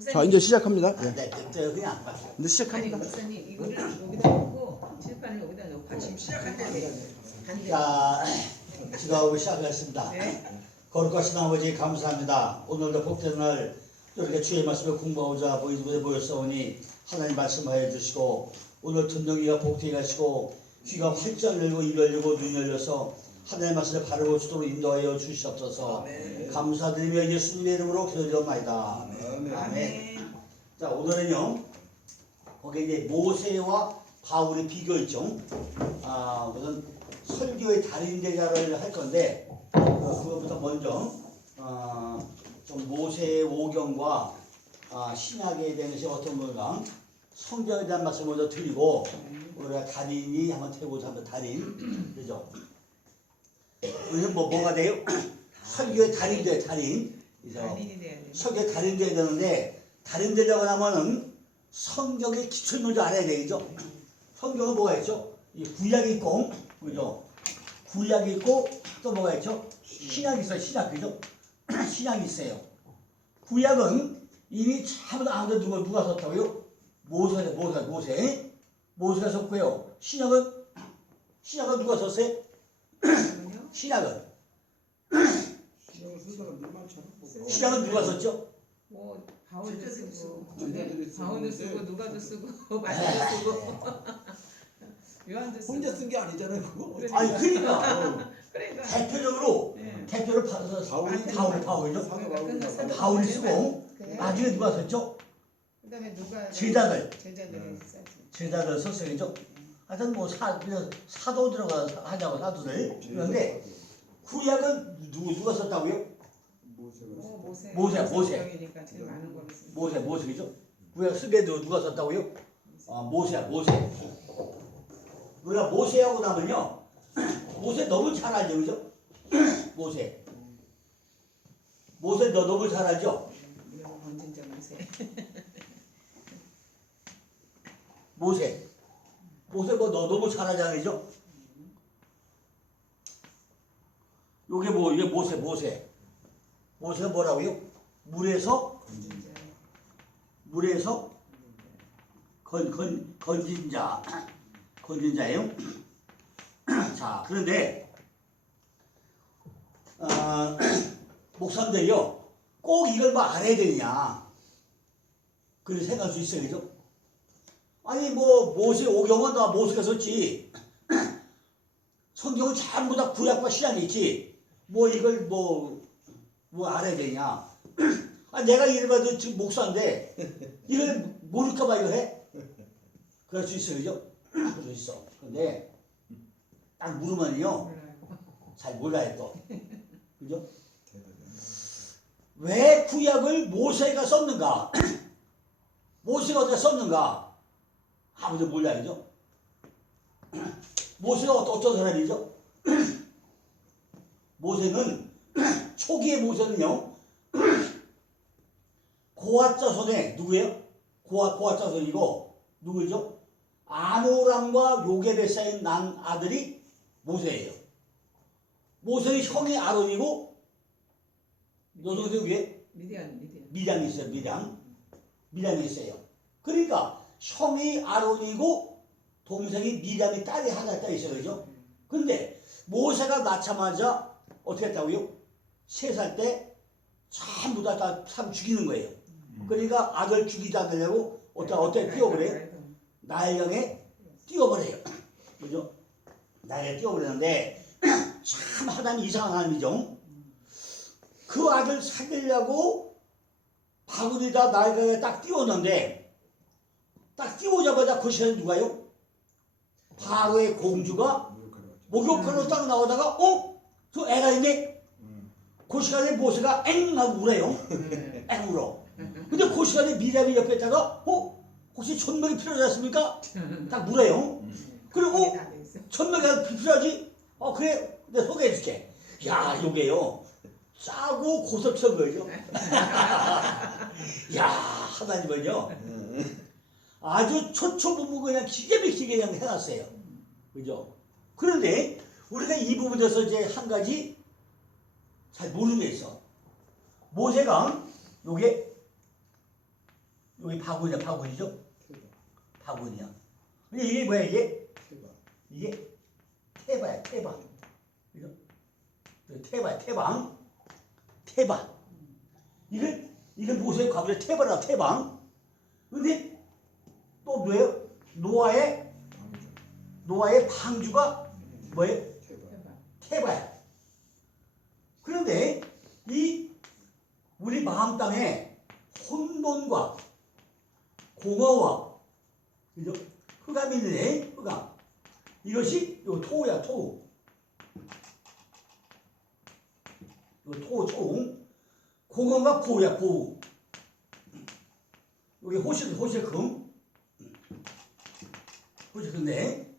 자, 이제 시작합니다. 아, 네, 그냥 안 봤어요. 이제 시작합니다. 목사님 이거를 여기다 놓고 칠판을 여기다 놓고 지금 시작한다. 반대. 자, 기도하고 시작하겠습니다. 네. 거룩하신 아버지 감사합니다. 오늘도 복된 날 이렇게 주의 말씀을 공부하고자 보이는 곳에 모였사오니 하나님 말씀하여 주시고 오늘 듣는 이가 복되게 하시고 귀가 활짝 열고 입 열리고 눈 열려서 하나님의 말씀을 바르고 주도록 인도하여 주시옵소서. 감사드리며 예수님의 이름으로 기도드리옵나이다. 아멘. 자, 오늘은요 거기에 이제 모세와 바울의 비교 있죠. 우선 설교의 달인 제자를 할 건데 그것부터 먼저 좀 모세의 오경과 신약에 대해서 어떤 건가 성경에 대한 말씀을 먼저 드리고 우리가 달인이 한번 해보자. 한번 달인 그죠? 우리는 뭐가 돼요? 설교의 달인 돼요. 달인. 그래서 달인이 돼야 돼. 설교의 달인 돼야 되는데 달인 되려고 하면은 성경의 기초를 먼저 알아야 되죠. 성경은 뭐가 있죠? 이 구약이 있고, 그죠? 구약이 있고 또 뭐가 있죠? 신약이 있어요. 신약 그죠? 신약이 있어요. 구약은 이미 전부 다 아무도 누가 썼다고요? 모세가 썼고요. 신약은 누가 썼어요? 신약은 누가 썼죠? 뭐 바울도 쓰고, 바울도 쓰고 누가도 쓰고 마태도 쓰고 요한도 쓰고. 혼자 쓴 게 아니잖아요 그거. 아니 그러니까 그러니까. 대표적으로 네. 대표를 받아서 바울이죠. 그러니까 바울이 쓰고 그래. 나중에 누가 썼죠? 그다음에 누가 제자들이 썼지. 썼어요. 하여튼 뭐 사도 들어가 하자고 사도들. 그런데 구약은 누가 썼다고요? 모세. 성경이니까 제일 많은 거를 쓰는. 모세죠. 구약 쓰게도 누가 썼다고요? 모세. 우리가 모세하고 나면요. 모세 너무 잘 알죠, 그죠? 모세 너 너무 잘 알죠? 언젠가 모세 뭐 너 너무 잘 알잖아요, 그죠? 이게 모세가 뭐라고요? 물에서 건진 자예요. 자, 그런데 목사님들이요 꼭 이걸 뭐 알아야 되냐 그렇게 생각할 수 있어요, 그죠? 아니 뭐 모세 오경은 다 모세가 썼지. 성경은 전부 다 구약과 신약이 있지. 뭐 이걸 뭐 알아야 되냐? 내가 이래봐도 지금 목사인데 이걸 모를까봐 이거 해? 그럴 수 있어요, 그죠? 그럴 수 있어. 근데 딱 물으면요 잘 몰라요 또, 그죠? 왜 구약을 모세가 썼는가? 모세가 어떻게 썼는가? 아무도 몰라요, 그죠? 모세가 어떤 사람이죠? 모세는 초기의 모세는요 고앗 자손의 누구예요? 고앗 자손이고 누구죠? 아모람과 요게벳 난 아들이 모세예요. 모세의 형이 아론이고 여동생 위에 미량이 있어요. 미량이 있어요. 그러니까 형이 아론이고 동생이 미량이 딸이 하나 딸 있어요, 그죠? 근데 모세가 낳자마자 어떻게 했다고요? 3살 때 전부 다 죽이는 거예요. 그러니까 아들 죽이지 않으려고 어떻게 띄워버려요? 나일강에 띄워버려요. 그죠? 나일강에 띄워버리는데 참 하나님 이상한 하나님이죠. 그 아들 살리려고 바구니에다 나일강에 딱 띄웠는데 딱 띄우자마자 그 시간에 누가요? 바로의 공주가 목욕하러 딱 나오다가 저 애가 있네? 그 시간에 모세가 엥 하고 울어요. 엥 울어. 근데 그 시간에 미리암이 옆에 있다가 혹시 천명이 필요하지 않습니까? 딱 물어요. 그리고 천명이 필요하지? 그래 내가 소개해 줄게. 야 요게요 짜고 고속한 거죠. 야 하나님은요 아주 초초부부 그냥 기가 막히게 그냥 해놨어요. 그죠? 그런데 우리가 이 부분에서 이제 한 가지 잘 모르는 게 있어. 모세가 요게 여기 바구니야, 바구니죠? 바구니야. 이게 뭐야, 이게? 이게 태바야, 태바. 그죠? 태바야, 태방. 태바. 이건 모세의 과거의 태바라, 태방. 근데 또 뭐예요? 노아의 방주가 뭐예요? 태바야. 그런데 이 우리 마음 땅에 혼돈과 공허와 그죠? 흑암이 있네, 흑암. 이것이 요 토우야, 토우. 요 토우. 공허가 고우야, 고우. 여기 호실금. 호실금인데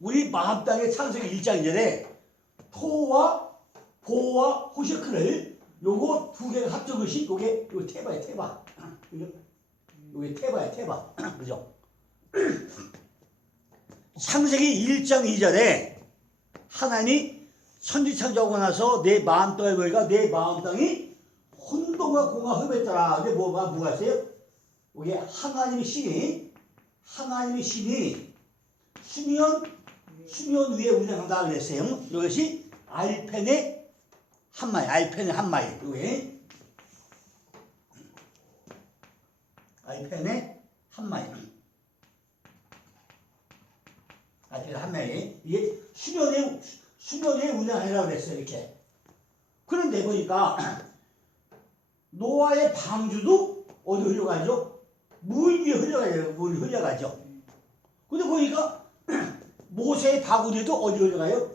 우리 마음 땅의 창세기 1장 1절에 토와 보와 호실금을 요거 두 개가 합친 것이 요게 태바야, 태바. 그죠? 요게 태바야, 태바. 그죠? 창세기 1장 2절에 하나님이 천지 창조하고 나서 내 마음 땅에 보니까 내 마음 땅이 혼돈과 공허가 흡했더라. 근데 뭐가 있어요? 여기 하나님의 신이 수면 위에 운행한다 그랬어요. 이것이 알펜의 한마일. 알펜의 한마일. 이게 수면 위에 운행하라고 그랬어요. 이렇게. 그런데 보니까 노아의 방주도 어디 흘러가죠? 물 위에 흘러가죠. 근데 보니까 모세의 바구니도 어디 흘러가요?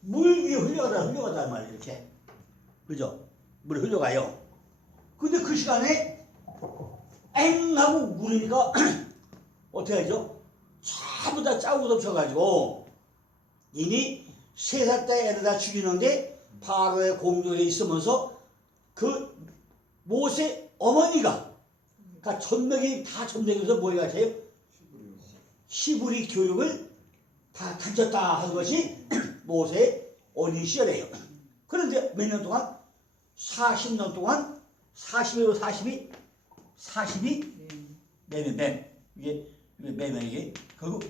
물 위에 흘러가단 말이에요. 이렇게. 그죠? 물 흘러가요. 근데 그 시간에 엥 하고 물으니까 어떻게 하죠? 전부 다 짜고 덮쳐가지고 이미 3살 때 애를 다 죽이는데 바로의 공중에 있으면서 그 모세 어머니가 그러니까 전맥에서 뭐가 돼요? 시부리 교육을 다 가졌다 하는 것이 모세의 어린 시절이에요. 그런데 몇 년 동안? 40년 동안 40이로 40이 매매 이게 매매이게 결국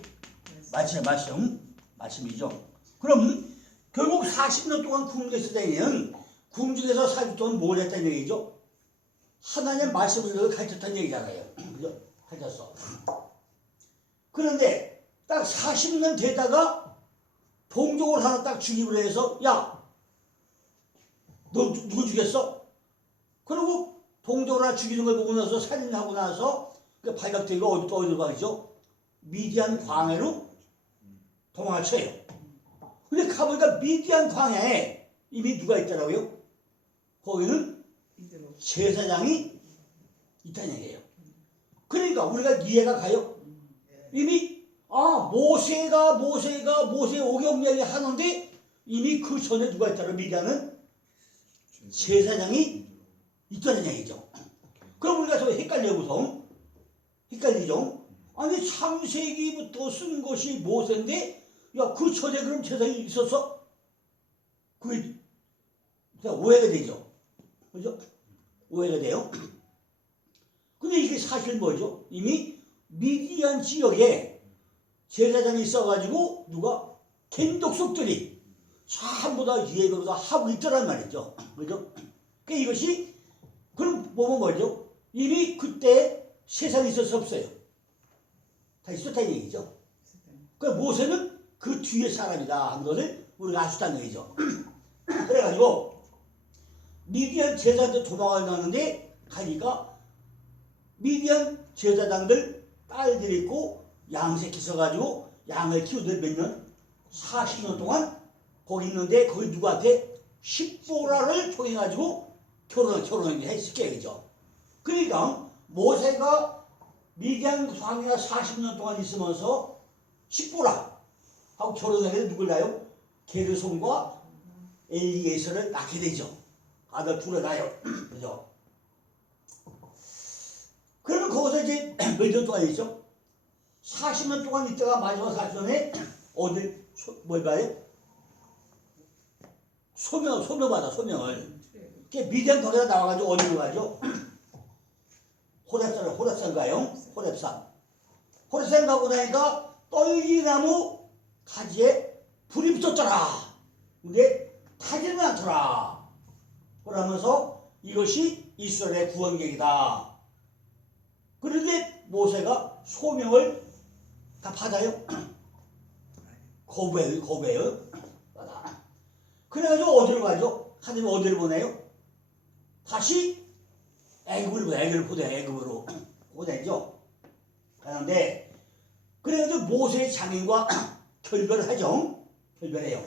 말씀이죠. 그럼 결국 40년 동안 궁중에서 다니는 궁중에서 살 동안 뭘 했다는 얘기죠? 하나님의 말씀을 가르쳤다는 얘기잖아요. 그죠? 가르쳤어. 그런데 딱 40년 되다가 동족을 하나 딱 죽이고 해서 야, 너 누구 죽였어? 그리고 동족을 하나 죽이는 걸 보고 나서 살인하고 나서 그 발각되기가 어디로 가죠? 미디안 광야로 도망을 쳐요. 근데 가보니까 미디안 광야에 이미 누가 있더라고요? 거기는 제사장이 있다는 얘기예요. 그러니까 우리가 이해가 가요. 이미 모세가 오경량이 하는데 이미 그 전에 누가 있더라? 미디안은 제사장이 있다는 얘기죠. 그럼 우리가 저 헷갈리죠? 아니 창세기부터 쓴 것이 모세인데 야 그 전에 그럼 제사장이 있었어? 그게 오해가 되죠. 그죠? 오해가 돼요. 근데 이게 사실 뭐죠? 이미 미디안 지역에 제사장이 있어가지고 누가 갱독속들이 전부 다 예배를 하고 있더란 말이죠. 그죠? 그러니까 이것이 그럼 보면 뭐죠? 이미 그때 세상에 있어서 없어요. 다 있었다는 얘기죠. 그러니까 모세는 그 뒤에 사람이다 하는 것을 우리가 알 수 있다는 얘기죠. 그래가지고 미디안 제사장들 도망을 나는데 가니까 미디안 제사장들 딸들이 있고 양새끼 있어가지고 양을 키우는데 몇 년? 40년 동안 거기 있는데 거기 누구한테? 십보라를 통해가지고 결혼을 했을 게죠. 그러니까 모세가 미디안 광야 40년 동안 있으면서 십보라 하고 결혼하게 누굴 낳아요? 게르손과 엘리에서를 낳게 되죠. 아들 둘을 낳아요. 그죠? 그러면 거기서 이제 몇 년 동안 있죠? 40년 동안 있다가 마지막 40년에 어딜 뭘 봐요? 소명을. 그게 미디안 거기다 나와가지고 어디로 가죠? 호렙산 가요. 호렙산 가고 나니까 떨기나무 가지에 불이 붙었더라. 근데 타지는 않더라. 그러면서 이것이 이스라엘의 구원객이다. 그런데 모세가 소명을 다 받아요. 거부해요. 받아. 그래가지고 어디로 가죠? 하나님 어디를 보내요? 다시 애굽으로 보내죠. 그런데 그래가지고 모세의 장인과 결별을 하죠. 결별해요.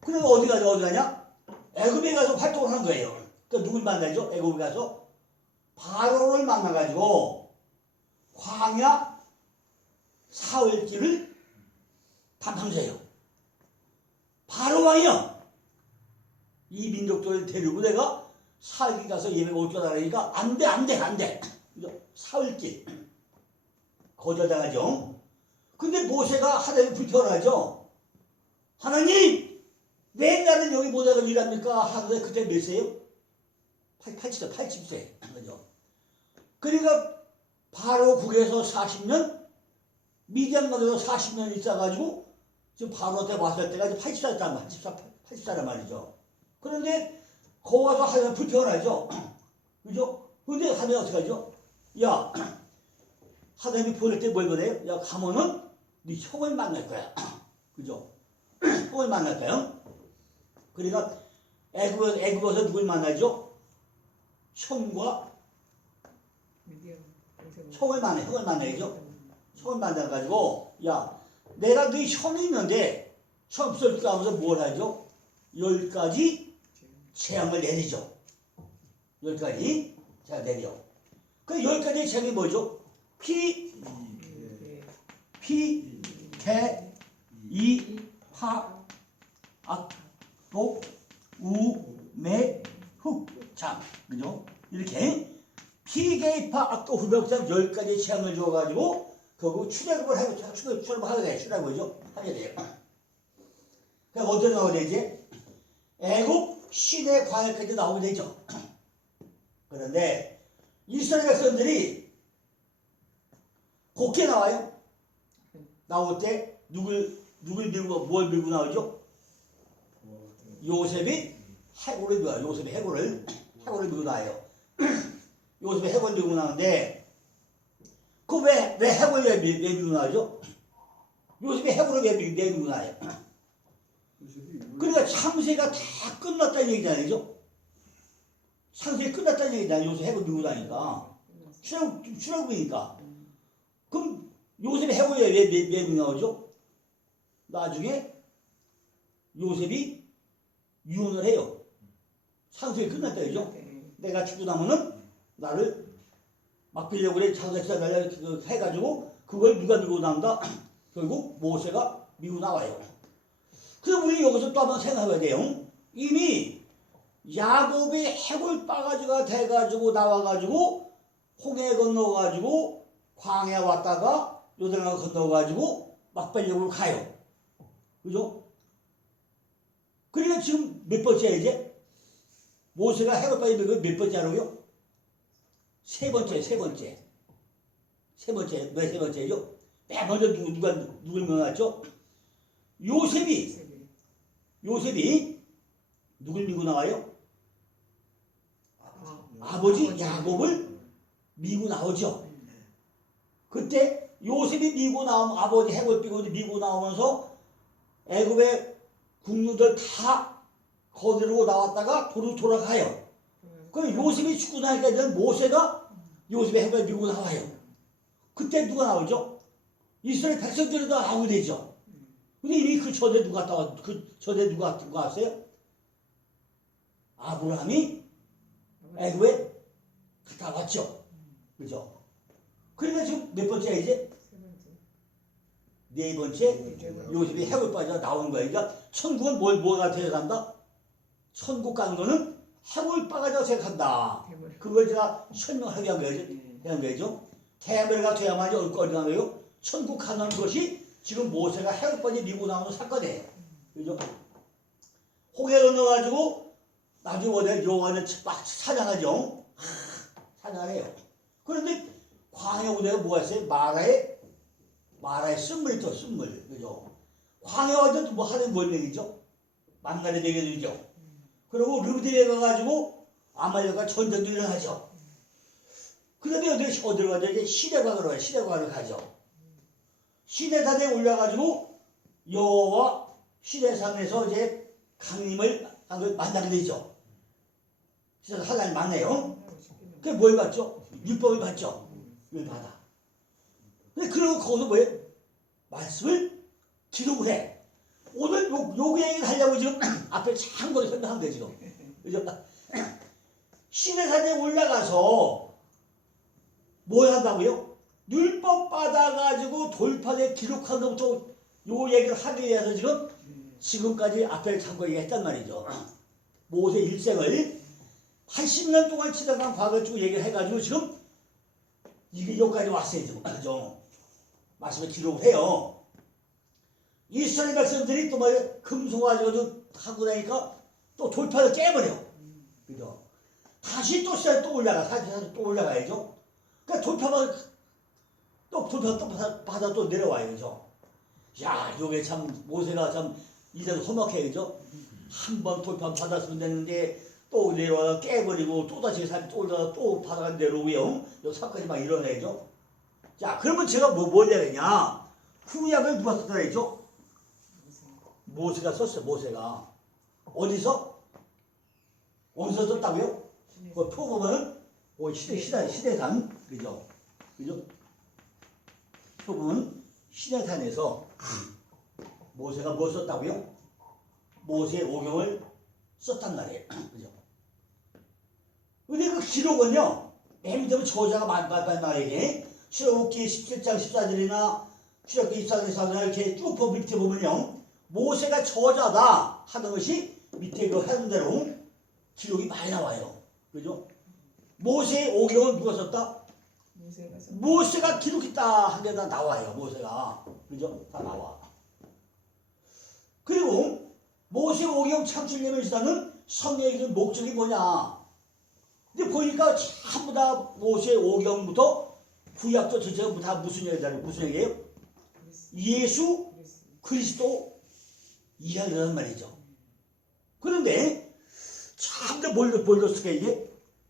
그래서 어디 가냐? 애굽에 가서 활동을 한 거예요. 그러니까 누굴 만나죠? 애굽에 가서 바로를 만나가지고 광야 사흘길을 밤새요. 바로 왕이요. 이 민족들을 데리고 내가 사흘길 가서 예배가 올 줄 알으니까 안 돼. 사흘길 거절당하죠. 근데 모세가 하나님 불편하죠. 하나님 왜 나를 여기 보내가 일합니까? 하는데 그때 몇 세요? 80세. 그죠? 그러니까 바로 북에서 40년, 미디안강에서 40년 있어가지고 지금 바로한테 왔을 때가 80살이란 말이죠. 그런데 거기 와서 하나님 불편하죠. 그죠? 근데 하나님 어떻게 하죠? 야, 하나님이 보낼 때 뭘 보내요? 야, 가면은 네 형을 만날 거야. 그죠? 형을 만날 거야. 그러니까 애굽에서 누굴 만나죠? 형과 형을 만나야죠. 형을 만나가지고 야, 내가 네 형이 있는데 형 없을까 하면서 뭘 하죠? 10가지 재앙을 내리죠. 10가지 재앙을 내려. 그 10가지 재앙이 뭐죠? 피, 개, 이, 파, 악, 복, 우, 매, 흑, 장. 그죠? 이렇게 피계파 악도 후벽장 10가지 재앙을 줘가지고 결국 출애굽을 하게 돼요. 출애굽이죠. 하게 돼요. 그럼 어디로 나오게 되지? 애굽 시내 광야까지 나오게 되죠. 그런데 이스라엘 백성들이 곱게 나와요. 나올 때 뭘 밀고 나오죠? 요셉이 해골을 밀고 나와요. 요셉이 해골을 밀고 나와요. 요셉이 해골 밀고 나오는데 그 왜 해골 왜 밀고 나오죠? 요셉이 해골을 왜 밀고 나와요? 그러니까 창세가 다 끝났다는 얘기잖아요. 창세가 끝났다는 얘기잖아요. 요셉 해골 밀고 나니까 출애굽이니까. 그럼 요셉이 해골이 왜 밀고 나오죠? 나중에 요셉이 유언을 해요. 창세가 끝났다 그죠? 내가 죽고 나면은 나를 막으려고 그래. 자기가 기다려 해가지고 그걸 누가 밀고 나온다? 결국 모세가 밀고 나와요. 그럼 우리 여기서 또 한번 생각해야 돼요. 이미 야곱이 해골 바가지가 돼가지고 나와가지고 홍해 건너가지고 광야 왔다가 요단강 건너가지고 막발령으로 가요. 그죠? 그러니까 지금 몇 번째야 이제? 모세가 해골 바가지 몇 번째 하라고요? 세 번째. 왜 세 번째죠? 맨 먼저 누굴 명하죠? 요셉이 누굴 밀고 나와요? 아버지 야곱을 밀고 나오죠. 그때 요셉이 밀고 나오면 아버지 해골 밀고 나오면서 애굽의 국민들 다 거느리고 나왔다가 돌아가요. 그럼 요셉이 죽고 나니까 이제 모세가 요셉의 해골 밀고 나와요. 그때 누가 나오죠? 이스라엘 백성들이 다 나오게 되죠. 근데 이미 그 전에 누가 왔어요? 아브라함이 애굽에 갔다 왔죠. 그죠? 그러니까 지금 몇 번째야 이제? 네 번째 요셉이 해골 빠져 나오는 거야. 그러니까 천국은 뭐가 되어간다? 천국 가는 거는 해골 빠져 생각한다. 그걸 제가 설명하게 한 거죠. 태아메가 돼야만이 어디 가는 거예요? 천국 가는 것이 지금 모세가 해골 빠져 밀고 나오는 사건이에요. 그죠? 홍해 건너가지고 나중에 여호와를 막 사냥하죠. 사냥해요. 그런데 광야군대가 뭐가 있어요? 마라의 쓴물이 있죠, 쓴물. 그죠? 광야군대 뭐 하는 뭔 얘기죠? 만날의 얘기들이죠. 그리고 르비디에 가가지고 아말렉과 전쟁도 일어나죠. 그런데 어디로 가죠? 이제 시내관으로 가요. 시내관을 가죠. 시내산에 올라가지고 여호와 시내산에서 이제 강림을 만나게 되죠. 그래서 하나님 만나요. 그게 뭘 받죠? 율법을 받죠. 율 받아. 근데 그러고 거기서 뭐예요? 말씀을 기록을 해. 오늘 요 얘기를 하려고 지금 앞에 참고로 설명한 거예요, 지금. 그죠? 시내산에 올라가서 뭘 한다고요? 율법 받아가지고 돌판에 기록한 것부터 요 얘기를 하기 위해서 지금까지 앞에 참고 얘기했단 말이죠. 모세 일생을 80년 동안 지나간 과거를 쭉 얘기를 해가지고 지금 이게 여기까지 왔어요, 지금. 그죠? 말씀을 기록을 해요. 이스라엘 백성들이 또 뭐예요? 금속 가지고 하고 나니까 또 돌판을 깨버려. 그죠? 다시 또 시간이 또 올라가. 다시 또 올라가야죠. 그러니까 돌파만 돌파 받아 또 내려와요. 그죠? 야, 요게 참 모세가 참 이제도 험악해. 그죠? 한 번 돌파 받았으면 됐는데 또 내려와서 깨버리고 또다시 산이 또 올라가 또 바다가 내려오고요. 요 사건이 막 일어나죠. 자, 그러면 제가 뭘 해야 되냐? 구약을 누가 썼다 했죠? 모세가 썼어요. 모세가 어디서 썼다고요? 그 표보면은 시내산 그죠? 표보면 시내산에서 모세가 뭘 썼다고요? 모세의 오경을 썼단 말이에요. 그죠? 근데 그 기록은요, 맨 밑에 저자가 나에게 출애굽기 17장 14절이나 출애굽기 24장 14절 이렇게 쭉 밑에 보면요, 모세가 저자다 하는 것이 밑에 그 하는 대로 기록이 많이 나와요. 그죠? 모세의 오경을 누가 썼다? 모세가 기록했다 한 게 다 나와요. 모세가. 그죠? 다 나와. 그리고 모세 오경 창출예물 시다는 성경의 목적이 뭐냐? 근데 보니까 전부 다 모세 오경부터 구약도 전체가 다 무슨 얘기예요? 예수 그리스도 이야기라는 말이죠. 그런데 참 뭘 썼을까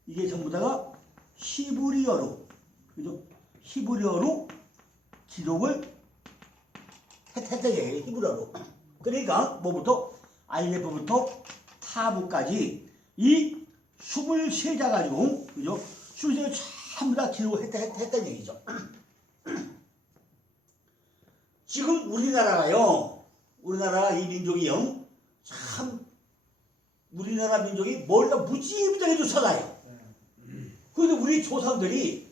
이게 전부 다가 히브리어로, 그죠? 히브리어로 기록을 했다 얘기예요. 히브리어로. 그러니까 뭐부터 알레프부터 타부까지 이 23자 가지고, 그죠? 23자 전부 다 기록을 했다는 얘기죠. 지금 우리나라 이 민족이요, 참 우리나라 민족이 뭘다 무지무지하게 쫓아가요. 그런데 우리 조상들이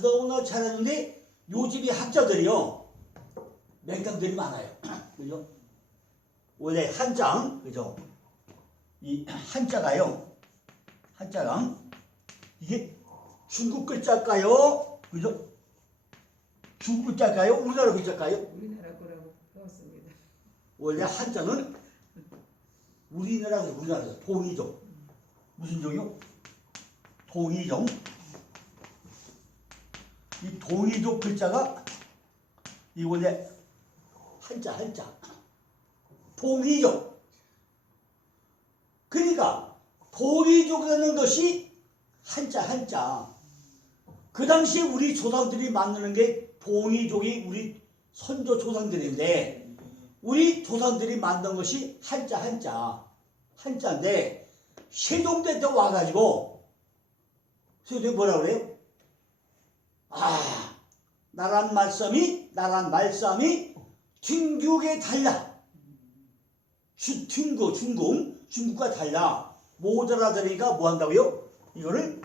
너무나 잘하는데 요즘에 학자들이요, 맹탕들이 많아요. 그죠? 원래 한장, 그죠? 이 한자가 이게 중국 글자일까요? 그죠? 중국 글자일까요? 우리나라 글자일까요? 우리나라 거라고 배웠습니다. 원래 한자는 우리나라 동이종. 무슨 종이요? 동이종. 이 동이족 글자가 이 원래 한자. 동이족. 그러니까 동이족이라는 것이 한자. 그 당시에 우리 조상들이 만드는 게 동이족이 우리 선조 조상들인데, 우리 조상들이 만든 것이 한자인데, 세종대 때 와가지고 세종이 뭐라 그래요? 나란 말씀이 중국에 달라. 중국과 달라. 못 알아들으니까 뭐 한다고요? 이거를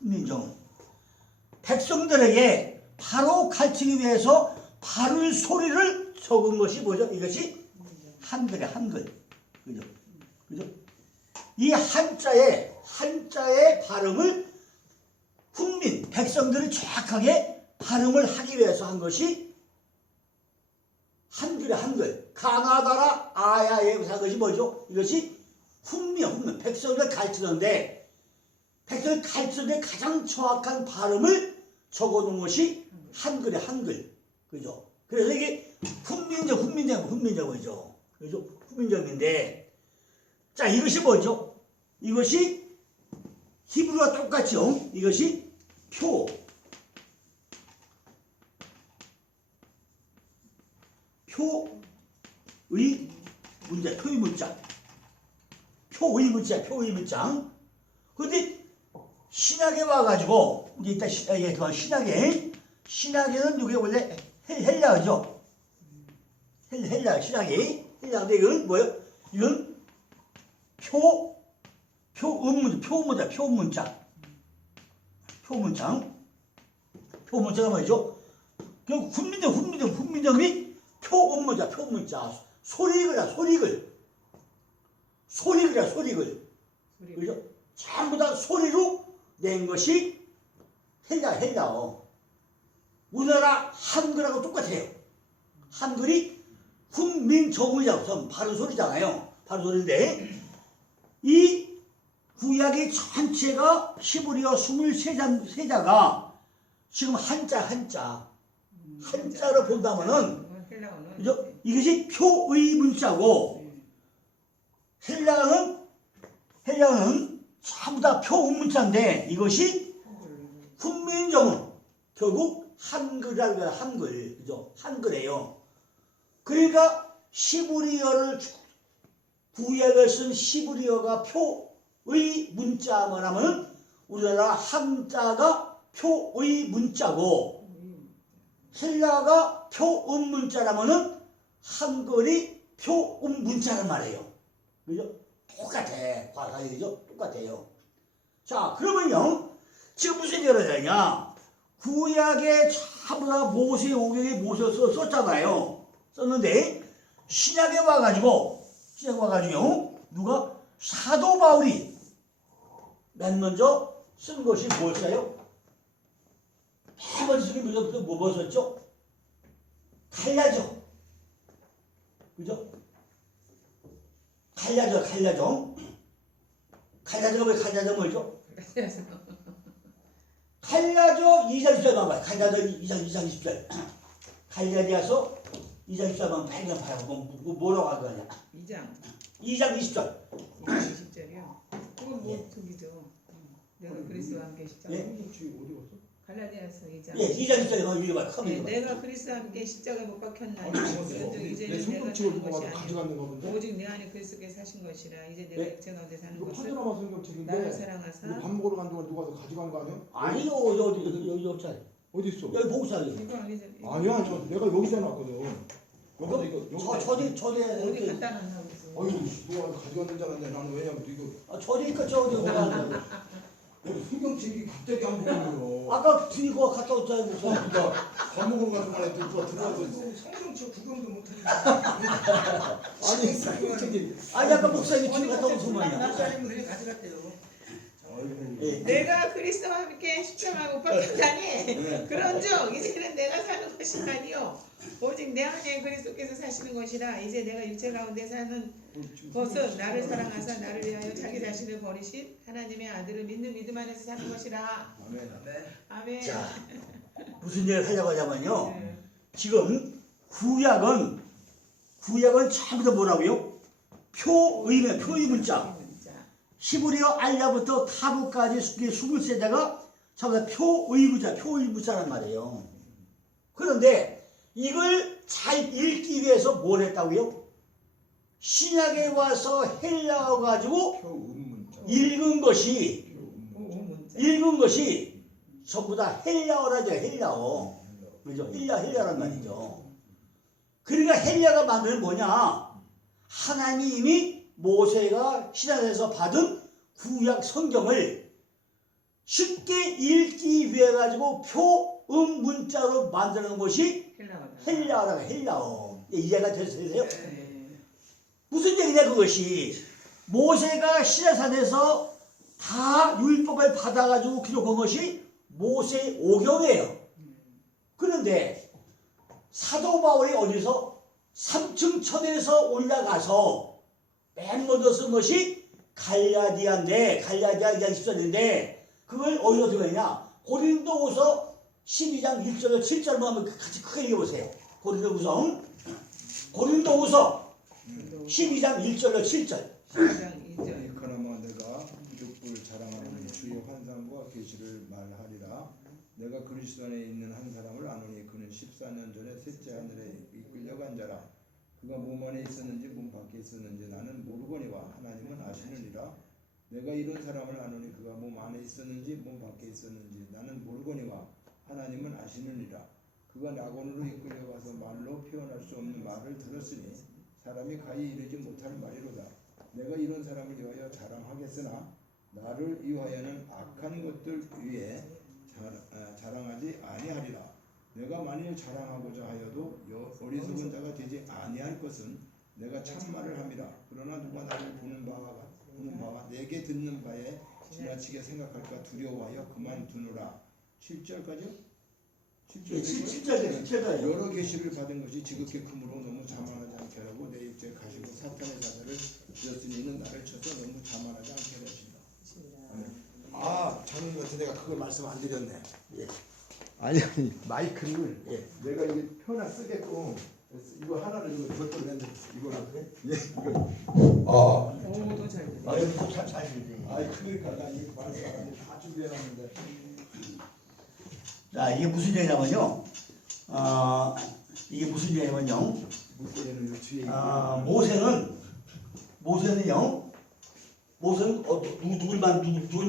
훈민정음. 백성들에게 바로 가르치기 위해서 바른 소리를 적은 것이 뭐죠? 이것이 한글이야, 한글. 그죠? 이 한자의 발음을 백성들이 정확하게 발음을 하기 위해서 한 것이 한글이야, 한글. 가나다라 아야에 산 것이 뭐죠? 이것이 훈명. 백성을 가르치는데 가장 정확한 발음을 적어놓은 것이 한글이에요, 한글. 그죠? 그래서 이게 훈민정음이죠. 그죠? 훈민정음인데, 자, 이것이 뭐죠? 이것이 히브리와 똑같죠? 이것이 표의 문자, 표의 문자. 근데 신약에 와가지고, 이제 이따 신약에는 이게 원래 헬라어죠? 헬라인데 이건 뭐예요? 이건 표문자가 뭐죠? 그 훈민정음이 표문자. 소리글. 그죠? 전부 다 소리로 낸 것이 헬라어. 우리나라 한글하고 똑같아요. 한글이 훈민정음이라고 바른 소리잖아요. 바른 소리인데 이 구약의 전체가 히브리어 23자가 지금 한자로 본다면은 그죠? 이것이 표의 문자고 헬라어는 전부 다 표의 문자인데 이것이 훈민정음 결국 한글이라는 거야. 한글. 그죠? 한글이에요. 그러니까 히브리어를 구약을 쓴 히브리어가 표의 문자만 하면 우리나라 한자가 표의 문자고 헬라가 표음 문자라면은 한글이 표음 문자란 말이에요. 그죠? 똑같아. 과학이 그죠? 똑같아요. 자, 그러면요. 지금 무슨 얘기를 하냐? 구약에 전부 다 모세 오경에 모셔서 썼잖아요. 썼는데 신약에 와가지고 누가 사도 바울이 맨 먼저 쓴 것이 뭘까요? 맨 먼저 쓴 게 뭐 썼죠? 갈라죠. 그죠? 갈라져. 갈라져가 왜 갈라져 뭐죠? 갈라져 2장 14절 봐요. 갈라져 2장 20절. 갈라디아서 2장 14절 발견하고 뭐라고 할 거냐? 2장 20절. 20절이요. 그건 뭐 예. 저기죠. 내가 그리스도와 함께 십자가. 예. 갈라디아서 2장. 예, 2장 20절에 위에 봐. 네, 내가 그리스도와 함께 십자가에 못 박혔나니 그런즉 내 이제는 내가 성경 사는 찍어 것이 가져갔는 거 아니요 본데. 오직 내 안에 그리스도께서 사신 것이라. 이제 내가 네? 육체 가운데 사는 이거 것은 파노라마 성경 책인데 나를 사랑하사. 우리 밥 먹으러 간 동안 누가 가져간 거 아니야? 아니요, 여기 없잖아요. 어디 있어? 여기 보고사요. 이거 아니죠. 아니야, 내가 여기다 놨거든. 저기 어디 갖다 놨나 보지. 어이, 누가 가져갔는 줄 알았는데 나는 왜냐면 이거 저기 저기 여기 성경책이 갑자기 안 보이는 거. 아까 뒤고 갔다 왔잖아요. 무슨. 그러니까 밥 먹으러 가는 동안에 누가 들어와서 성경책 구경도 못하는 아니 성경책이 아니 아까 목사님이 뒤 갔다 온 소문이야. 나사님은 왜 가져갔대요? 예. 내가 그리스도와 함께 십자가에 못 박혔다니 네. 그런즉 이제는 내가 사는 것이 아니요 오직 내 안에 그리스도께서 사시는 것이라. 이제 내가 육체 가운데 사는 것은 나를 사랑하사 나를 위하여 자기 자신을 버리신 하나님의 아들을 믿는 믿음 안에서 사는 것이라. 아멘. 자, 무슨 얘기를 하려고 하냐면요. 네. 지금 구약은 전부 다 뭐라고요? 표의 문자. 히브리어 알라부터 타부까지 23자가 전부 다 표의 문자란 말이에요. 그런데 이걸 잘 읽기 위해서 뭘 했다고요? 신약에 와서 헬라어 가지고 읽은 것이 전부 다 헬라어라죠. 헬라어. 그죠? 헬라란 말이죠. 그러니까 헬라가 말하면 뭐냐? 하나님이 모세가 신약에서 받은 구약 성경을 쉽게 읽기 위해 가지고 표음 문자로 만드는 것이 헬라어라고. 헬라어. 이해가 되세요? 네. 무슨 얘기냐 그것이. 모세가 시내산에서 다 율법을 받아가지고 기록한 것이 모세 오경이에요. 그런데 사도 바울이 어디서 3층 천에서 올라가서 맨 먼저 쓴 것이 갈라디아인데 갈라디아 2장 10절인데 그걸 어디서 들어있냐? 고린도후서 12장 1절로 7절만 한번 같이 크게 읽어보세요. 고린도후서 12장 1절로 7절. 12장 2절. 그나마 내가 득불 자랑하는 주의 환상과 계시를 말하리라. 내가 그리스도 안에 있는 한 사람을 아노니 그는 14년 전에 셋째 하늘에 이끌려간 자라. 그가 몸 안에 있었는지 몸 밖에 있었는지 나는 모르거니와 하나님은 아시느니라. 내가 이런 사람을 아노니 그가 몸 안에 있었는지 몸 밖에 있었는지 나는 모르거니와 하나님은 아시느니라. 그가 낙원으로 이끌려가서 말로 표현할 수 없는 말을 들었으니 사람이 가히 이르지 못할 말이로다. 내가 이런 사람을 위하여 자랑하겠으나 나를 위하여는 악한 것들 위에 자랑하지 아니하리라. 내가 만일 자랑하고자 하여도 어리석은 자가 되지 아니할 것은 내가 참말을 함이라. 그러나 누가 나를 보는 바와 내게 듣는 바에 지나치게 생각할까 두려워하여 그만두노라. 7절까지요? 7절까지. 여러 계시를 받은 것이 지극히 크므로 너무 자만하지 않게 하고 내 육체에 가시고 사탄의 자녀를 지었으니 이는 나를 쳐서 너무 자만하지 않게 하십니다. 아, 장로님 같은 내가 그걸 말씀 안 드렸네. 예. 아니 마이크를 예. 내가 이게 편하 쓰게끔 이거 하나를 이거 별도로 냈는데 이거를 그래? 예 이거 오, 더 잘 들려. 여기서 잘 들리지. 아이 그러니까 나 이거 말씀 다 준비해놨는데 자, 이게 무슨 얘기냐면요. 이게 무슨 얘기냐면요. 물고기는 요 뒤에 모세는요. 모세는 누굴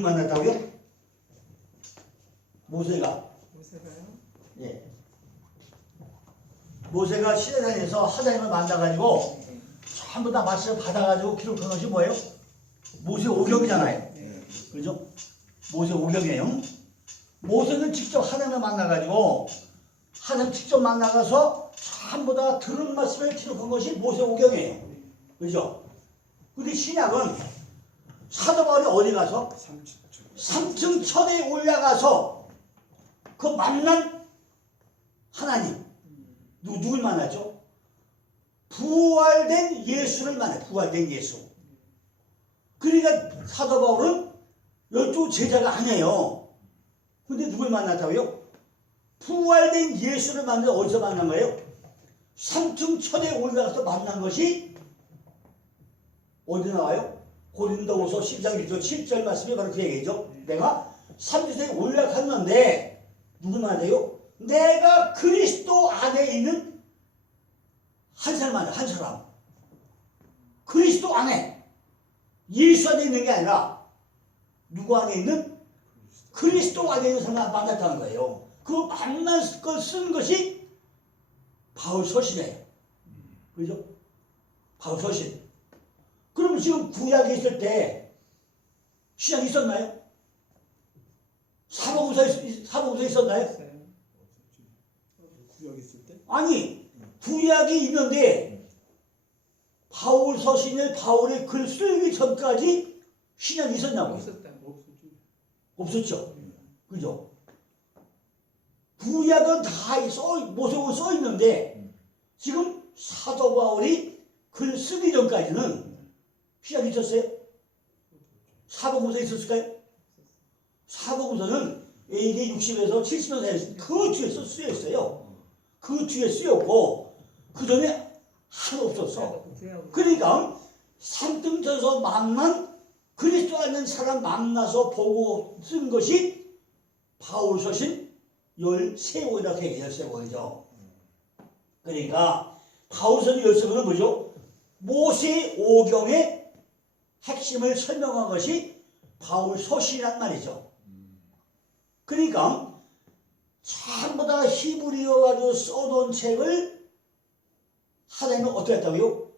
만났다고요? 모세가. 모세가요? 예. 모세가 시내산에서 하나님을 만나가지고 전부 다 말씀을 받아가지고 기록한 것이 뭐예요? 모세 오경이잖아요. 그죠? 모세 오경이에요. 모세는 직접 하나님을 만나가지고 하나님 직접 만나가서 전부 다 들은 말씀을 기록한 것이 모세 오경이에요. 그죠? 근데 신약은 사도 바울이 어디 가서 3층 천에 올라가서 그 만난 하나님 누굴 만나죠? 부활된 예수를 만나요. 부활된 예수. 그러니까 사도 바울은 12 제자가 아니에요. 근데 누굴 만났다고요? 부활된 예수를 만나 어디서 만난 거예요? 3층 천에 올라가서 만난 것이 어디 나와요? 고린도후서 10장 1절 7절 말씀이 바로 그 얘기죠. 내가 3주에 올라갔는데 누굴 만나요? 내가 그리스도 안에 있는 한 사람. 그리스도 안에. 예수 안에 있는 게 아니라 누구 안에 있는? 그리스도 안에 있는 사람을 만났다는 거예요. 그 만난 걸 쓴 것이 바울 서신이에요. 그죠? 바울 서신. 그러면 지금 구약에 있을 때 신약이 있었나요? 사복음서에 있었나요? 구약 있을 때? 아니, 구약이 있는데 바울 서신을 바울의 글 쓰기 전까지 신약이 있었냐고? 없었다. 없었죠. 그죠? 구약은 다 모세오에 써 있는데 지금 사도 바울이 글 쓰기 전까지는 신약이 있었어요? 사복음서에 있었을까요? 사복음서는 AD 60에서 70년 사이에 그 뒤에 쓰였어요. 그 뒤에 쓰였고 그 전에 하나도 없었어. 그러니까 산등에서 만난 그리스도 안에 사람 만나서 보고 쓴 것이 바울 서신 13권이라고 얘기해요. 13권이죠. 그러니까 바울 서신 13권은 뭐죠? 모세 오경의 핵심을 설명한 것이 바울 서신이란 말이죠. 그러니까 전부 다 히브리어 가지고 써놓은 책을 하나님은 어떻게 했다고요?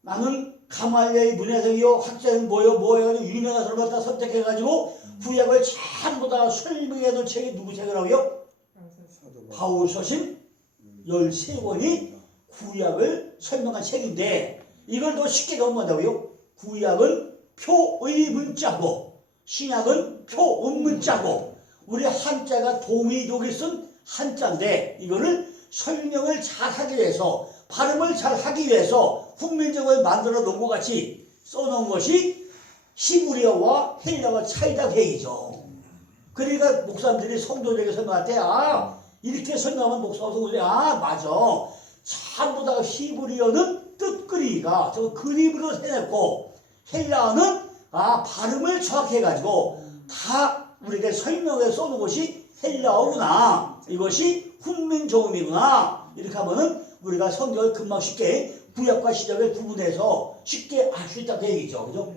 나는 가말리엘의 문해성이요 학자는 뭐요 해가지고 유명한 사람을 갖다 선택해가지고 구약을 전부 다 설명해놓은 책이 누구 책이라고요? 바울 서신 13권이 구약을 설명한 책인데 이걸 더 쉽게 넘어간다고요? 구약은 표의 문자고 신약은 표음 문자고 우리 한자가 동의독이 쓴 한자인데 이거를 설명을 잘 하기 위해서 발음을 잘 하기 위해서 훈민정음을 만들어 놓은 것 같이 써놓은 것이 히브리어와 헬라어 차이다 그 얘기죠. 그러니까 목사님들이 성도들에게 설명할 때 이렇게 설명하면 목사님들이 맞아. 전부 다 히브리어는 뜻그리기가 저 그림으로 해냈고 헬라어는 발음을 정확히 해가지고 다 우리에게 설명해 써놓은 것이 헬라어구나. 이것이 훈민정음이구나. 이렇게 하면은 우리가 성경을 금방 쉽게 구약과 신약을 구분해서 쉽게 알 수 있다 그 얘기죠. 그죠?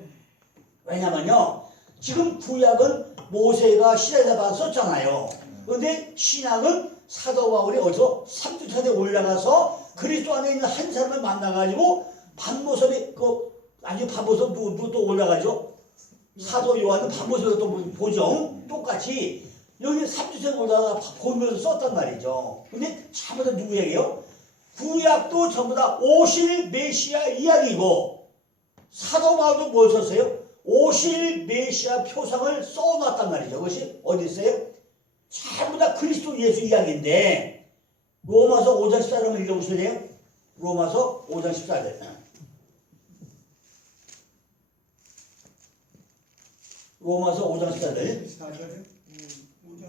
왜냐면요. 지금 구약은 모세가 시내에다 썼잖아요. 그런데 신약은 사도 바울이 어디서 삼두천에 올라가서 그리스도 안에 있는 한 사람을 만나가지고 반모습이 아니 반모습 누구 또 올라가죠? 사도 요한은 반모습을 또 보죠. 똑같이 여기 삼두천에 올라가 보면서 썼단 말이죠. 근데 전부 다 누구 얘기예요? 구약도 전부 다 오실 메시아 이야기고 사도 바울도 뭘 썼어요? 오실 메시아 표상을 써놨단 말이죠. 그것이 어디 있어요? 전부 다 그리스도 예수 이야기인데 로마서 5장 14절을 읽어보실래요? 로마서 5장 14절. 로마서 5장 14절.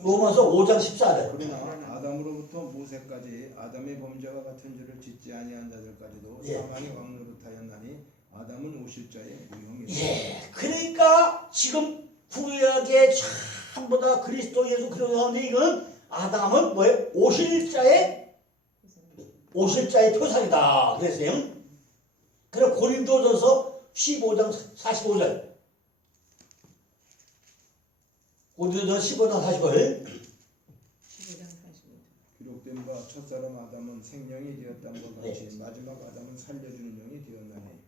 로마서 5장 14절. 그러나 아담으로부터 모세까지 아담의 범죄와 같은 죄를 짓지 아니한 자들까지도 사망의 왕노릇하였나니 아담은 오실 자의 무형이다. 그러니까 지금 구약의 전부 다 그리스도 예수 그리스도인데 이건 아담은 뭐예요? 오실 자의 표상이다. 그랬어요. 그럼 고린도전서 15장 45절. 고린도전서 15장 45절. 기록된 바 첫사람 아담은 생명이 되었다는 것 같이 마지막 아담은 살려주는 영이 되었나니.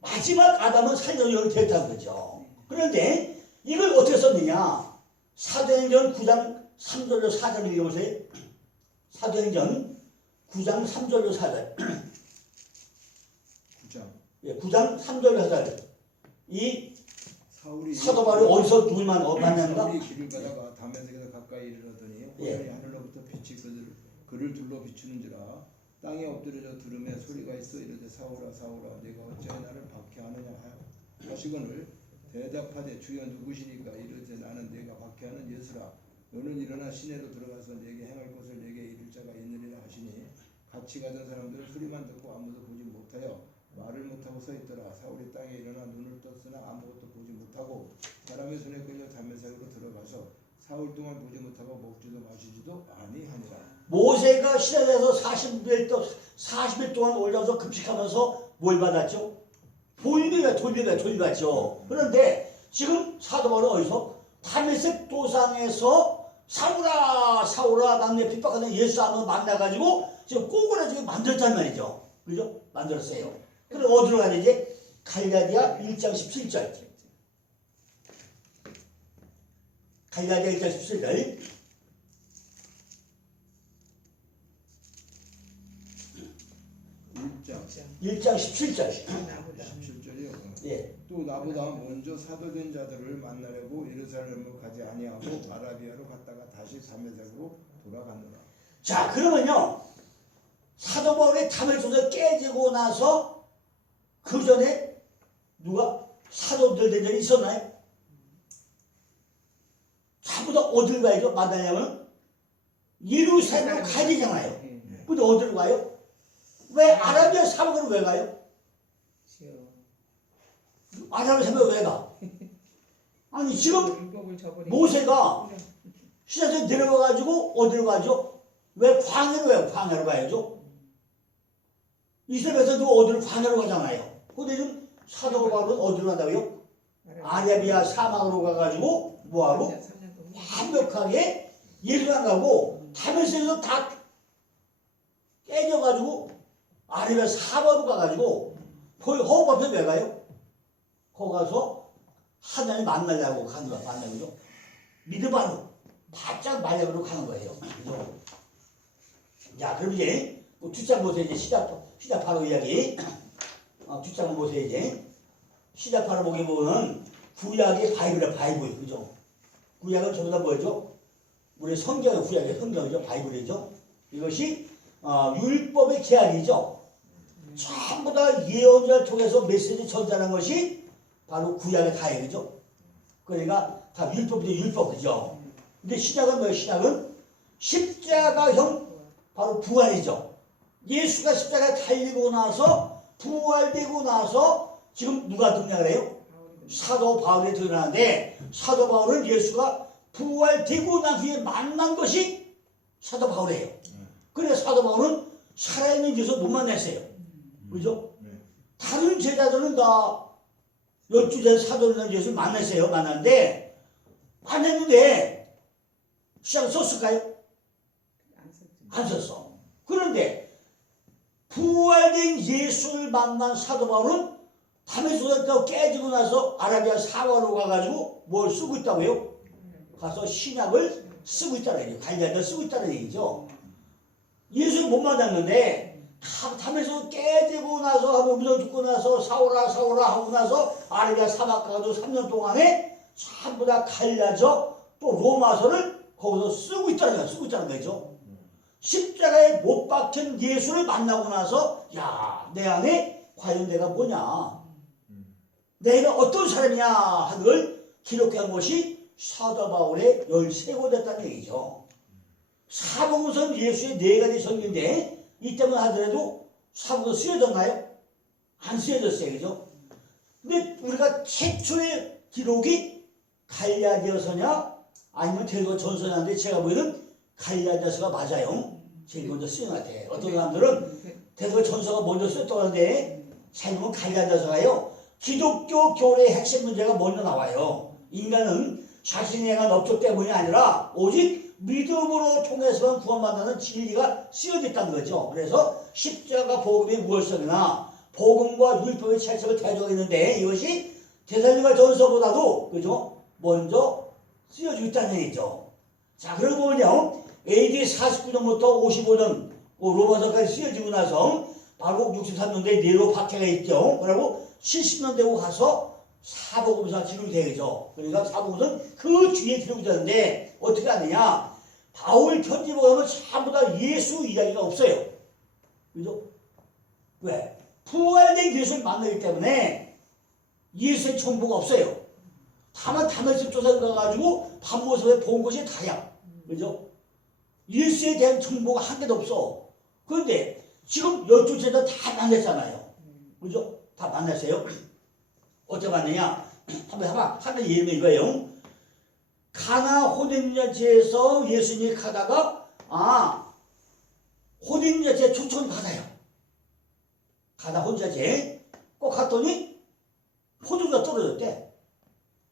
마지막 아담은 살려주는 영이 되었다는 거죠. 그런데 이걸 어떻게 썼느냐? 사도행전 9장 3절로 4절 읽어보세요. 사도행전 9장 3절로 4절. 9장 3절로 4절. 이 사도 바울이 어디서 누굴 만났는가? 사울이 길을 가다가 다메섹에서 가까이 이르렀더니 호련히 하늘로부터 빛이 그를 둘러 비추는지라 땅에 엎드려져 들으며 소리가 있어 이르되 사울아 사울아 네가 어찌하여 나를 박해하느냐 하시거늘 대답하되 주여 누구시니까 이르되 나는 네가 박해하는 예수라 너는 일어나 시내로 들어가서 네게 행할 것을 네게 이룰 자가 있느니라 하시니 같이 가던 사람들은 소리만 듣고 아무도 보지 못하여 말을 못하고 서 있더라. 사울이 땅에 일어나 눈을 떴으나 아무것도 보지 못하고 사람의 손에 끌려 다메섹으로 들어가서 사흘 동안 보지 못하고 먹지도 마시지도 아니하니라. 모세가 시내에서 40일 동안 올라서 급식하면서 뭘 받았죠? 돌려받죠. 그런데 지금 사도 바울은 어디서? 다메섹 도상에서 사울아 사울아 남녀 핍박하는 예수 한번 만나가지고 지금 꼬그라지게 만들었단 말이죠. 그죠? 만들었어요. 그럼 어디로 가야 되지? 갈라디아 1장 17절. 갈라디아 1장 17절. 1장 17절. 17절이요. 또 나보다 먼저 사도된 자들을 만나려고 예루살렘으로 가지 아니하고 아라비아로 갔다가 다시 다메섹으로 돌아갔노라. 자, 그러면요. 사도 바울의 다메섹에서 깨지고 나서 그 전에 누가 사도들 된 적이 있었나요? 전부 다 어딜 가야죠? 만나냐면 예루살렘으로 가야 되잖아요. 근데 어디로 가요? 왜 아라비아 사막으로 왜 가요? 아라비아 사막으로 왜 가? 아니 지금 모세가 시내에서 내려가가지고 어디로 가죠? 왜 광야로 가야죠? 이스라엘에서 누가 어디로 광야로 가잖아요. 근데 지금 사도 바울은 어디로 간다고요? 아라비아 사막으로 가가지고 뭐하러? 완벽하게 예루살렘 가고 다메섹에서 다 깨져가지고 아라비아 사막으로 가가지고 거기 허업 앞에 왜 가요? 거기 가서 하나님 만나려고 가는 거야. 만나죠. 믿음으로 바짝 만나려고 가는 거예요. 그죠? 자, 그럼 이제 뒷장 보세요. 이제 시작 바로 이야기. 뒷장 보세요. 이제 시작 바로 보게 보면 구약의 바이블이야. 바이블. 그죠? 구약은 전부 다 뭐죠? 우리 성경의 구약의 성경이죠. 바이블이죠. 이것이 율법의 계약이죠. 전부 다 예언자를 통해서 메시지 전달한 것이 바로 구약의 다행이죠. 그러니까 다 율법이죠. 율법, 그죠. 근데 신약은 뭐예요? 신약은 십자가형 바로 부활이죠. 예수가 십자가에 달리고 나서 부활되고 나서 지금 누가 등장을 해요? 사도 바울이 드러나는데, 사도 바울은 예수가 부활되고 난 후에 만난 것이 사도 바울이에요. 그래서 사도 바울은 살아있는 예수 못 만났어요. 그죠? 다른 제자들은 다 12된 사도는 예수를 만났어요. 만났는데 시장 썼을까요? 안 썼어. 그런데 부활된 예수를 만난 사도 바울은 다메섹에서 깨지고 나서 아라비아 사화로 가가지고 뭘 쓰고 있다고요? 가서 신약을 쓰고 있다는 얘기죠. 갈리아를 쓰고 있다는 얘기죠. 예수를 못 만났는데 다메섹에서 깨지고 나서 하고 무덤 죽고 나서 사오라 하고 나서 아라비아 사막 가가지고 3년 동안에 전부 다 갈라져 또 로마서를 거기서 쓰고 있다는 거죠. 십자가에 못 박힌 예수를 만나고 나서 야, 내 안에 과연 내가 뭐냐, 내가 어떤 사람이냐 하는 걸 기록한 것이 사도 바울의 13권 됐다는 얘기죠. 사복음서는 예수의 4가지 전기인데 이때만 하더라도 사복음서 쓰여졌나요? 안 쓰여졌어요. 그죠? 근데 우리가 최초의 기록이 갈라디아서냐 아니면 데살로니가 전서냐인데 제가 보기에는 갈라디아서가 맞아요. 제일 먼저 쓰인 것 같아요. 어떤 사람들은 데살로니가 전서가 먼저 쓰였다고 하는데 잘못은 갈라디아서가요. 기독교 교리의 핵심 문제가 먼저 나와요. 인간은 자신의 행한 업적 때문이 아니라 오직 믿음으로 통해서만 구원받는 진리가 쓰여져 있다는 거죠. 그래서 십자가 복음의 무엇성이나 복음과 율법의 차이점을 대조했는데 이것이 데살로니가 전서보다도 그죠? 먼저 쓰여져 있다는 얘기죠. 자, 그러고 보면요, AD 49년부터 55년 로마서까지 쓰여지고 나서 바로 63년대에 네로 박해가 있죠. 그리고 70년 되고 가서 사복음서가 기록이 되죠. 그러니까 사복음서는 그 뒤에 기록이 되는데 어떻게 하느냐? 바울 편지에 보면 전부 다 예수 이야기가 없어요. 그죠? 왜? 부활된 예수를 만나기 때문에 예수의 정보가 없어요. 다만 다메섹 조사에 가가지고 반모습에 본 것이 다야. 그죠? 예수에 대한 정보가 한 개도 없어. 그런데 지금 12제자 다 만났잖아요. 그죠? 다 만났어요. 어떻게 만나냐? 한번 해봐. 하는 예를 이거예요. 가나 호숫잔치에서 예수님이 가다가 호숫잔치에 초청을 받아요. 가나 호숫잔치에 꼭 갔더니 포도주가 떨어졌대.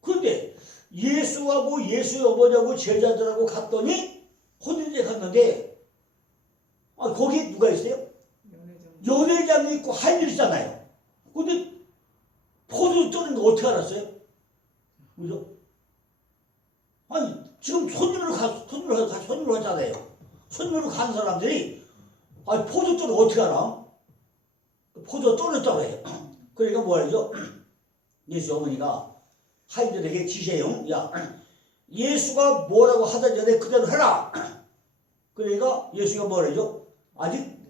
그런데 예수하고 예수의 어머니하고 제자들하고 갔더니 호숫잔치에 갔는데 거기 누가 있어요? 연회장이 있고 하인들 있잖아요. 근데 포도주 떨어진 거 어떻게 알았어요? 그죠? 아니 지금 손님으로 갔잖아요. 손님으로 간 사람들이 포도주 떨어진 거 어떻게 알아? 포도주가 떨어졌다고 해요. 그러니까 뭐하죠? 예수 어머니가 하인들에게 지시해요. 야, 예수가 뭐라고 하던 전에 그대로 해라. 그러니까 예수가 뭐라죠? 아직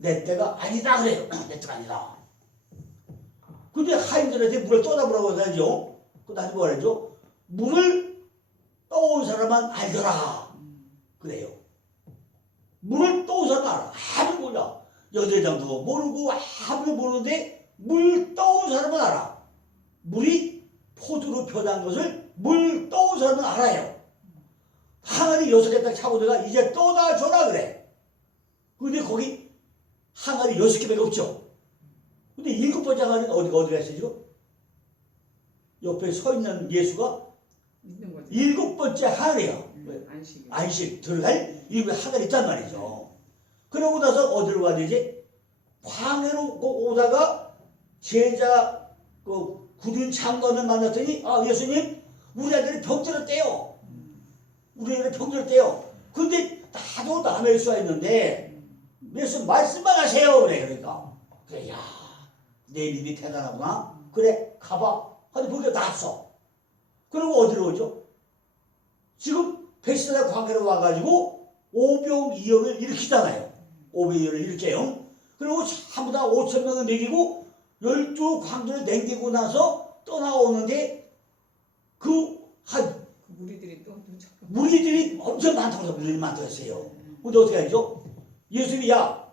내 때가 아니다 그래요. 내 때가 아니다. 근데 하인들한테 물을 떠다보라고 하죠. 그 다시 뭐라죠? 물을 떠온 사람만 알더라. 그래요. 물을 떠온 사람은 알아. 아무도 몰라. 여대장도 모르고 아무도 모르는데 물 떠온 사람은 알아. 물이 포도로 변한 것을 물 떠온 사람은 알아요. 항아리 6개 딱 차고 내가 이제 떠다 줘라 그래. 근데 거기 항아리 6개밖에 없죠. 근데 7번째 항아리는 어디가 있어요 지금? 옆에 서 있는 예수가 7번째 항아리야. 안식 들어갈 7번째 항아리 있단 말이죠. 그러고 나서 어디로 가야 되지? 광야로 오다가 제자 구륜 장관을 만났더니 예수님 우리 아들이 병들었대요. 우리 아들이 병들었대요. 근데 나도 남의 수가 있는데 예수 말씀만 하세요. 그러니까 그래, 야, 내 믿음이 대단하구나. 그래, 가봐. 하니 보니까 났어. 그리고 어디로 오죠? 지금 베스다 광야로 와가지고 오병이어를 일으키잖아요. 500여를 이렇게요. 그리고 전부 다 5,000명을 먹이고 12광주를 남기고 나서 떠나오는데 무리들이 또 엄청 무리들이 엄청 많다고 해서 무리들이 많다고 했어요. 근데 어떻게 하죠? 예수님이 야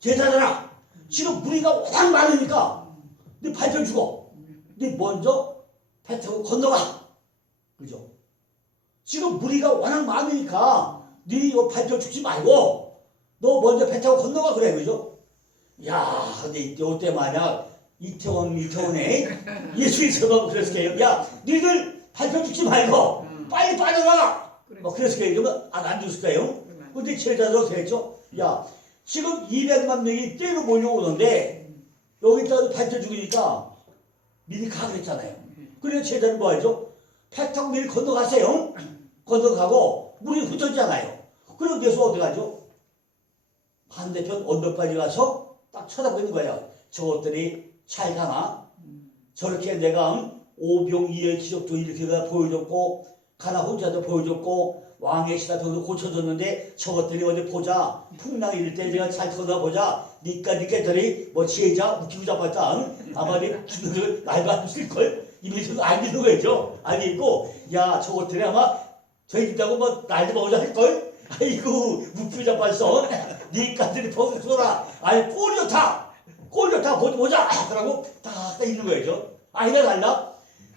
제자들아 지금 무리가 워낙 많으니까 네 발표 주고 네 먼저 배 타고 건너가. 그죠? 지금 무리가 워낙 많으니까 네 이거 발표 죽지 말고 너 먼저 배 타고 건너가 그래. 그죠? 야 근데 이때 만약 이태원에 예수님처럼 그랬을 거예요. 야 너희들 발표 죽지 말고 빨리 빠져나가. 그랬을 거예요. 그러면 안 죽을 거예요. 근데 제자들 어떻게 했죠? 야 지금 200만 명이 때로 몰려오는데 여기다가 발표 죽으니까 미리 가 그랬잖아요. 그래서 제자는 뭐 하죠? 배 타고 미리 건너가세요. 건너가고 물이 흩어지잖아요. 그럼 예수 어디 가죠? 반대편 언덕까지 가서 딱 쳐다보는 거예요. 저것들이 잘 가나? 저렇게 내가 오병이의 기적도 이렇게 보여줬고 가나 혼자도 보여줬고 왕의 시다도 고쳐줬는데 저것들이 어디 보자 풍랑이 일 때 내가 잘 쳐다보자 니까들이 뭐 지혜자 웃기고 잡았다 아마 주변을 알고 안 쓸걸 이미 알기는 거죠. 알겠고 야 저것들이 아마 저희들하고 뭐 날도 먹자 할걸 아이고 웃기고 잡았어 니까들이 보고 쏘라 아이 꼴 좋다 보자 그러고 딱 있는 거죠. 아니나 달라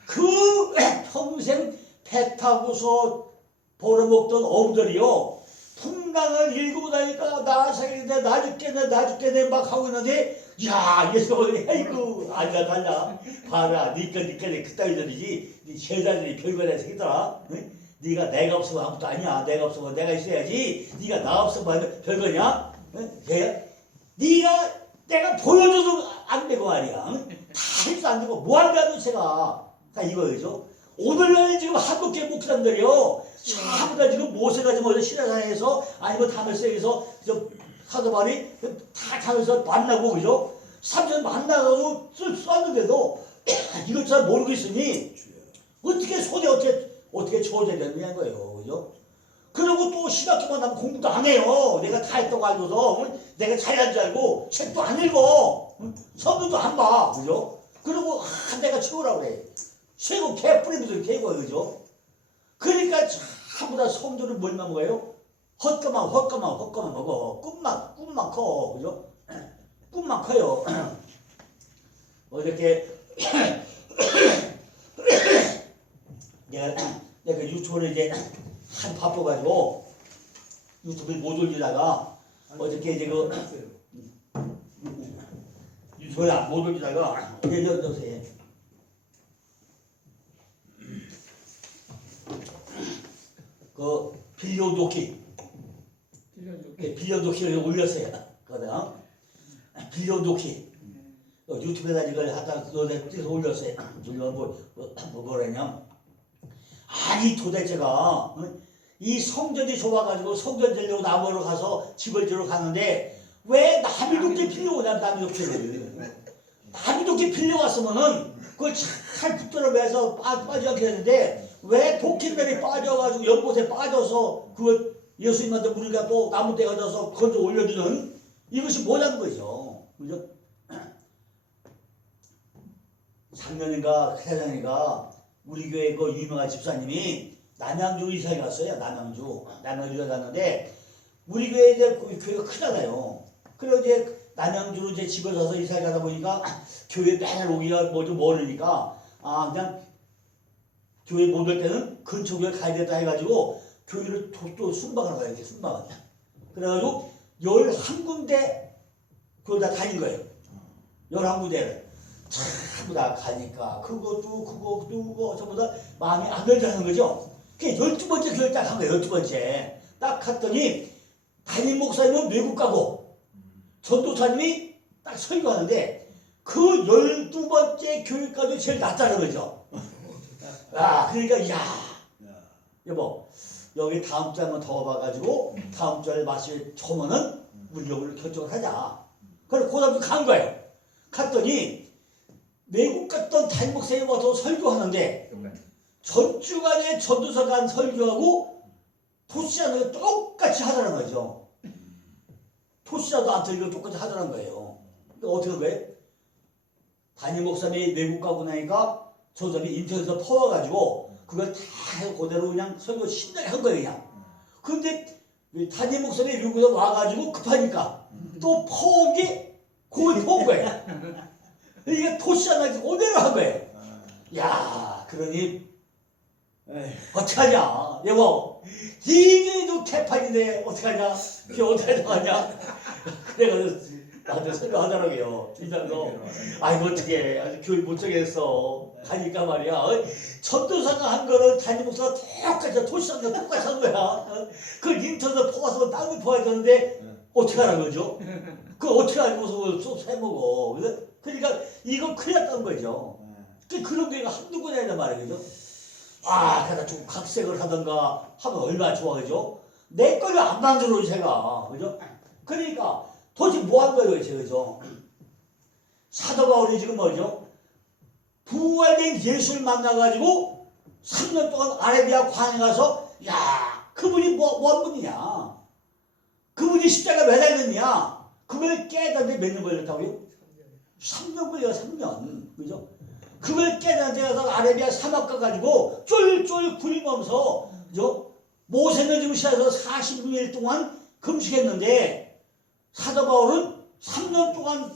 그 평생 배 타고서 벌어먹던 어부들이요 풍랑을 일구고 나니까 나 살겠네 나 죽겠네 막 하고 있는데 야 예수님이 아이고 아니나 달라 봐라 니까 그따위들이지 니 제자들이 별거나 생기더라 응? 네가 내가 없으면 아무것도 아니야 내가 없으면 내가 있어야지 네가 나 없으면 별거냐 응? 네가 내가 보여줘도 안 되고 말이야 응? 다 해도 안 되고 뭐 한다도 제가 다 이거죠. 오늘날 지금 한국계 목사님들이요 전부 다 지금 모세가 지금 어디 신라산에서 아니면 다메섹에서 사도바리 다 가면서 만나고 그죠? 3년 만나고 썼는데도 이걸 잘 모르고 있으니 어떻게 손에 어떻게 저어져야 되느냐는 거예요. 그죠? 그리고 또 신학교만 하면 공부도 안 해요. 내가 다 했다고 알고서 내가 잘한 줄 알고 책도 안 읽어. 성경도 안 봐. 그죠? 그리고 내가 최고라고 그래. 최고 개뿌리면서 개고요. 그죠? 그러니까 전부 다 성도를 뭘만 먹어요? 헛것만 먹어. 꿈만 커. 그죠? 꿈만 커요. 어저께 내가 유튜브를 이제 한 바빠가지고 유튜브에 못 올리다가 어저께 이제 유튜브에 못 올리다가 내려주세요. 그 빌려놓기를 올렸어요. 거기다 빌려놓기 유튜브에다 이걸 하다 그래서 올렸어요. 뭐라냐? 아니 도대체가 이 성전이 좋아가지고 성전 지려고 나무로 가서 집을 지러 가는데 왜 남이 높게 빌려오냐? 남이 높게 빌려왔으면은 그걸 잘 붙들어 매서 빠지지 않게 되는데 왜 도끼들이 빠져가지고 연못에 빠져서 그걸 예수님한테 우리가 또 나무 떼 가져서 건져 올려주는 이것이 뭐냐는 거죠. 그죠? 작년인가 회장이가 우리 교회 그 유명한 집사님이 남양주 이사에 갔어요. 남양주에 갔는데 우리 교회 이제 교회가 크잖아요. 그래서 이제 남양주로 이제 집을 사서 이사에 가다 보니까 교회 맨날 오기가 뭐 좀 멀으니까 그냥 교회 못 올 때는 근처 교회 가야 된다 해가지고 교회를 또 순방을 가야 돼. 순방을. 그래가지고 11군데 그걸 다 다닌 거예요. 11군데를. 전부 다 가니까 그거 전부 다 마음이 안 들다는 거죠. 그게 12번째 교회 딱 한 거예요. 12번째. 딱 갔더니 담임 목사님은 외국 가고 전도사님이 딱 설교하는데 그 12번째 교회까지 제일 낫다는 거죠. 그러니까 여보 여기 다음 주에 한번 더 와가지고 다음 주에 마실 초면은 물력을 결정을 하자. 그래서 그 다음 주 간 거예요. 갔더니 외국 갔던 담임 목사님이 와서 설교하는데 전주간에 전도사가 한 설교하고 도시하는 거 똑같이 하더라는 거죠. 토시라도 안 틀리고 똑같이 하더란 거예요. 근데 어떻게 한 거예요? 담임 목사님이 외국 가고 나니까 저 사람이 인터넷에서 퍼와가지고 그걸 다 그대로 그냥 설교 신나게 한 거예요 그냥. 그런데 담임 목사님이 외국에서 와가지고 급하니까 또 퍼온 게 그걸 퍼온 거예요. 이게 토시 하나 그대로 한 거예요. 야, 그러니 어떡하냐 여보, 이게도 개판인데 어떡하냐, 이게 어떻게 나가냐. 그래가지고 나한테 설교하더라고요. 팀장도 아이고 어떡해, 아주 교육 못 정했어 하니까 말이야, 전도사가 한 거는 담임 목사가 똑같이 토시상과 똑같이 한 거야. 그걸 인터넷 퍼와서 땅을 퍼야 되는데 어떻게 하는 거죠? 그걸 어떻게 알고서 그걸 쏙 해먹어. 그러니까 이거 큰일 났다는 거죠. 그런 게 한두 번이 아니란 말이죠. 아, 그러다 좀 각색을 하던가 하면 얼마나 좋아, 그죠? 내 거를 안 만들어, 제가. 그죠? 그러니까, 도대체 뭐 한 거예요, 제가, 그죠? 사도 바울이 지금 뭐죠? 부활된 예수를 만나가지고 3년 동안 아라비아 광에 가서, 야, 그분이 뭐 한 분이냐? 그분이 십자가 매달렸냐? 그걸 깨닫는데 몇 년 걸렸다고요? 3년 걸려, 3년. 그죠? 그걸 깨닫는 데 가서 아라비아 사막 가가지고 쫄쫄 굶으면서, 그죠? 모세는 지금 시에서 40일 동안 금식했는데, 사도 바울은 3년 동안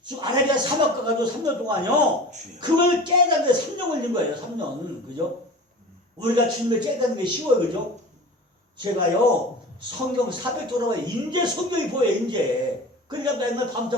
지금 아라비아 사막 가가지고 3년 동안요, 그걸 깨닫는 데 3년 걸린 거예요, 3년. 그죠? 우리가 주님을 깨닫는 게 쉬워요, 그죠? 제가요, 성경 400 돌아봐요. 인제 성경이 보여요, 인제. 그러니까 맨날 밤새